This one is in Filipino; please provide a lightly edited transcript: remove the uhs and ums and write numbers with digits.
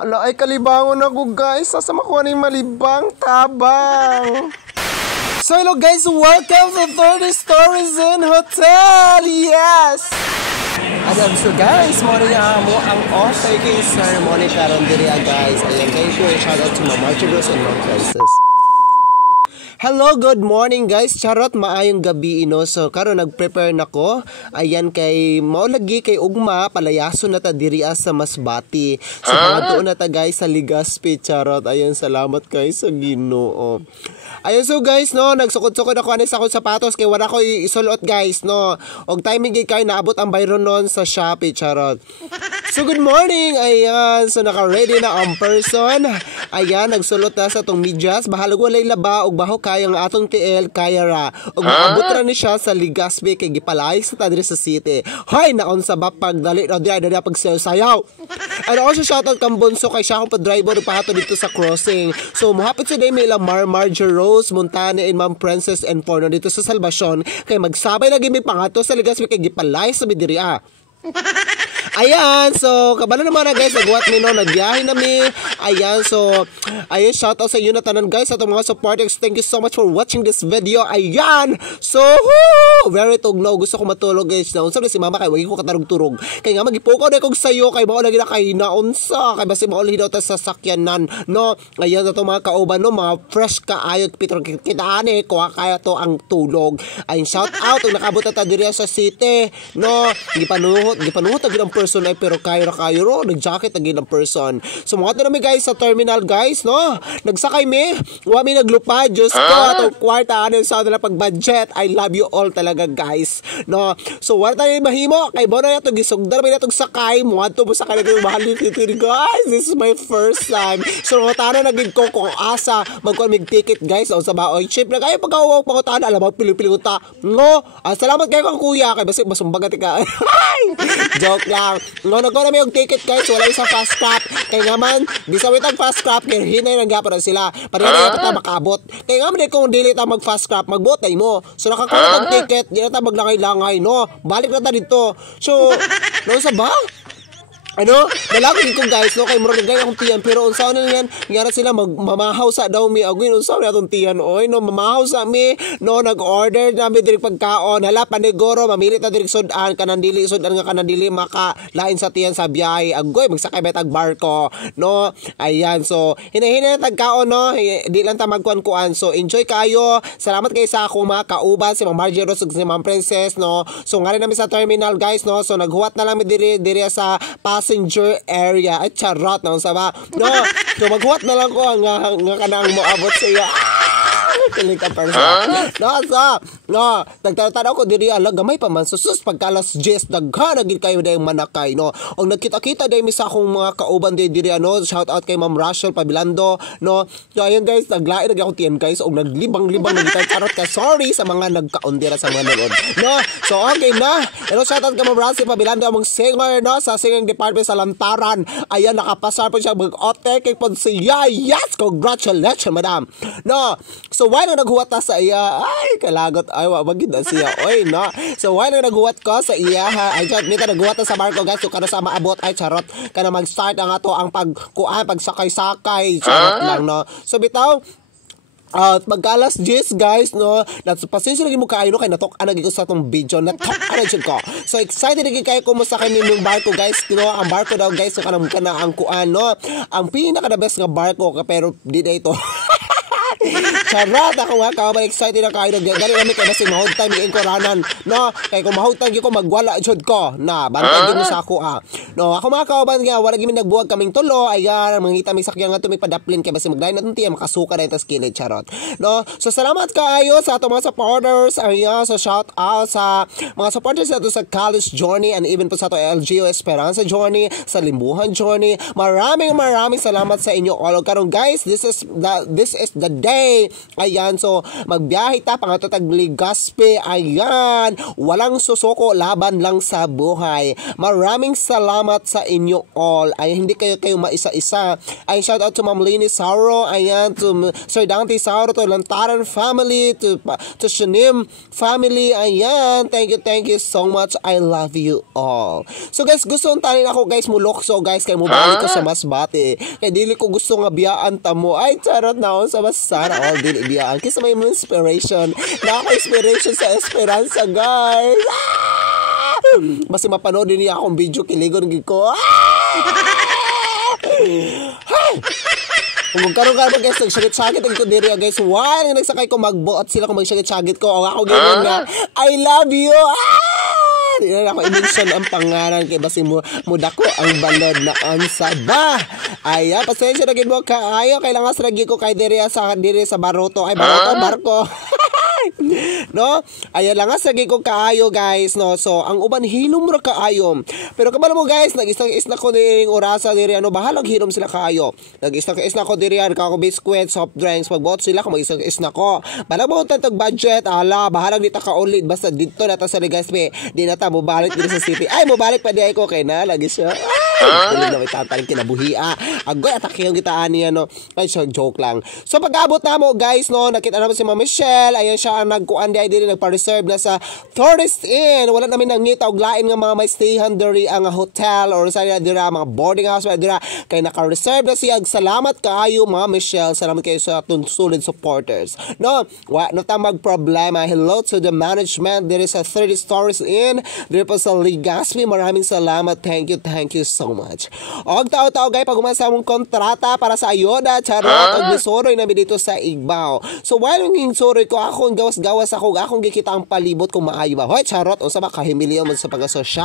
Ala ay kalibangon ako guys. Sasa makuha na yung malibang tabang. So hello guys, welcome to 30 Stories in Hotel. Yes! Alam so guys, mori mo ang off-taking ceremony karon diri guys. Ayan kayo ko shout out to Ma'am Marchegos and Ma'am Frances. Hello, good morning guys. Charot, maayong gabi ino. So karon nag-prepare nako. Ayan kay mao lagi kay ugma palayason na ta diri sa Masbati. So doon na ta guys sa Legazpi. Charot. Ayan, salamat guys sa Ginoo. Ayun so guys no, nagsukod-sukod ako ani sa akong sapatos kay wala ko isulot guys no. Og timing gid kay naabot ang bayron non sa Shopee. Charot. So good morning. Ayan, so naka-ready na ang person. Ayan, nagsulot na sa tong medyas. Bahalag walay laba og baho kayang atong TL kaya ra. Og maabot ra ni siya sa Legazpi kay gipalayag sa tadre sa city. Hoy, naon sa bapag dali na dali pag sayaw. And also shout out kang Bonso kay siya akong pa-driver pahato dito sa crossing. So mohapit sa day may ilang Marjorie Rose, Montana and Ma'am Princess and Forno dito sa Salvacion kay magsabay lagi mi pangato sa Legazpi kay gipalayag sa Bidiria. Ayan, so kabalo naman na guys, nagwat mi no, nagbiyahe na mi. Ayan, so ayun, shout out sa inyo na tanan guys, sa itong mga supporters. Thank you so much for watching this video. Ayan, so very tugnaw, gusto ko matulog guys. Na unsa si mama kay wagi ko katarog-turog. Kay nga magipukaw na kog sayo kay mao lagi na kay naunsa kay basi mao hidaw ta sa sakyanan no. Ayan sa itong mga kauban no, mga fresh kaayot pitro kitaani ko kaya to ang tulog. Ayun, shout out ug nakabot ta diri sa city no. Gipanuhot agid ang person ay pero kayo ro nag-jacket agid ang person. So mga na mi guys sa terminal guys no. Nagsakay mi, wa mi naglupad Diyos ko atong kwarta ano sa nila pag budget. I love you all talaga guys no. So wala tayo mahimo kay bono yato gisugdar mi natong sakay mo adto mo sa kanila mahal dito guys. This is my first time. So tana nagid ko kung asa magkuan mig ticket guys o sa baoy chip na kayo pagawag pangutana alam mo pili-pili ta no. Salamat kayo kang kuya kay basi masumbagat ka. Joke lang. No, nagko na may og ticket guys, wala isa fast crap. Kay naman, bisawit ang fast crap kay hinay nang gyapon na sila. Para na ta makabot. Kay nga man kung dili ta mag fast crap, magbotay mo. So nakakuha og ticket, di na ta maglangay-langay, no. Balik na ta dito. So, no sa ba? Ano? Nalagin ko guys no kay murag gay akong tiyan pero unsa na yan ngara sila mamahaw sa daw mi agwin unsa na atong tiyan oy no mamahaw sa mi no nag-order na mi diri pagkaon hala paniguro mamili ta diri sudan kanan dili sudan nga kanan dili maka lain sa tiyan sa biyahe agoy magsakay bet ag barko no. Ayan, so hinahinay na tagkaon no, di lang ta magkuan-kuan. So enjoy kayo, salamat kay sa akong mga kauban si Ma'am Marjorie Rose ug si Ma'am Princess no. So ngari nami sa terminal guys no, so naghuwat na lang mi diri sa passenger area at charot na unsa ba no. So maghuwat na lang ko nga kanang moabot sa iya kilig ka person no. So no nagtatanaw ko diri ala gamay pa man sus pagkalas 10 daghan gid kayo dayong manakay no. Og nagkita-kita day mi sa akong mga kauban diri ano, shout out kay Ma'am Rachel Pabilando no. So ayun guys, naglain lagi ako tiyan guys og naglibang-libang na gitay charot ka. Sorry sa mga nagkaundira sa mga nanood no. So okay na. Hello, shout out kay Ma'am Rachel Pabilando among singer no sa singing department sa Lantaran. Ayan, nakapasar po siya mag-otek kay pod siya. Yes, congratulations madam no. So why na naghuwat ta sa iya ay kalagot ay wag gid siya oy no. So why na naghuwat ko sa iya ha ay jud nita naghuwat ta sa barko guys. So kada sa maabot ay charot kana mag-start ang ato ang pagsakay-sakay charot lang no. So bitaw pagkalas 10 guys no, pasensya lagi mo kayo no kay natok ana gyud sa tong video natok ana jud ko. So excited lagi kayo kung sa kami yung barko guys no. Ang barko daw guys so kanang ang kuan no, ang pinaka the best nga barko pero di na ito. Charot ako nga ka excited na kayo dali kami kay basi mahod time yung koranan no. Kay kung mahod time ko magwala jud ko na bantay gyud mo sa ako no. Ako mga kauban nga wala gyud nagbuwag kaming tulo. Ayan, mangita mi sakyan nga to may padaplin kay basi magdayon naton tiya makasuka dayto sa kilid charot no. So salamat kaayo sa ato mga supporters. Ayan, so shout out sa mga supporters nato sa College Journey and even po sa ato LGU Esperanza Journey, sa Limbuhan Journey. Maraming salamat sa inyo all. Karon guys, this is the day Ayan, so magbiyahe ta pangatotag Legazpi. Ayan, walang susuko, laban lang sa buhay. Maraming salamat sa inyo all. Ay hindi kayo maisa-isa. Ay shout out to Ma'am Lini Sauro. Ayan, to Sir Dante Sauro, to Lantaran family, to Shanim family. Ayan, thank you so much. I love you all. So guys, gusto tanin ako guys mulok. So guys, kay mubalik ko sa Masbate. Kaya dili ko gusto nga biyaan ta mo. Ay charot na ako sa Masara. All dili biyaan. Kasi may inspiration. Naka-inspiration sa Esperanza guys. Basta mapanood din niya akong video kiligon ko. Kung karon guys, nagsagit-sagit ko diri guys. Why nang nagsakay ko magbuot sila kung magsagit-sagit ko. O ako ganoon nga. I love you. Di na ako i-mention ang pangalan kay basi muda ko ang balod na ansa ba. Aya, pasensya na gid mo kaayo kailangan sa lagi ko kay diri sa Baroto. Ay Baroto, barko. No? Ayan lang lagi ko kaayo guys, no. So ang uban hilom ra kaayo. Pero kabalo mo guys, nag-isna ko ning orasa diri ano bahalag hilom sila kaayo. Nag-isna ko diri ako biscuit, soft drinks, magbot sila kung mag-isna ko. Balag mo tag budget, ala bahalag dita ka ulit basta dito na ta sa Legazpi. Di na ta mo balik dito sa city. Ay mo balik pa di ay ko kay na lagi siya. Ay, na may tataling kinabuhia. Agoy atake yung kitaan niya no. Ay so, joke lang. So pag-abot na mo guys no, nakita naman si Ma'am Michelle. Ayan siya ang nagkuan di ay diri nagpa-reserve na sa Tourist Inn. Wala namin nangita og lain nga mga may stayhan diri ang hotel or sa dira mga boarding house dira kay naka-reserve na siya. Salamat kaayo Ma'am Michelle. Salamat kayo sa solid supporters. No, wa no ta magproblema. Hello to the management. There is a 30 Stories Inn. Diri pa sa Legazpi. Maraming salamat. Thank you so much. Og tao-tao guys pag umasa mong kontrata para sa ayuda charot og nisoroy na dito sa Igbaw. So while yung soroy ko ako gawas-gawas ako akong gikita ang palibot kung maayo ba. Hoy charot unsa ba kahimilyo mo sa pag-asosya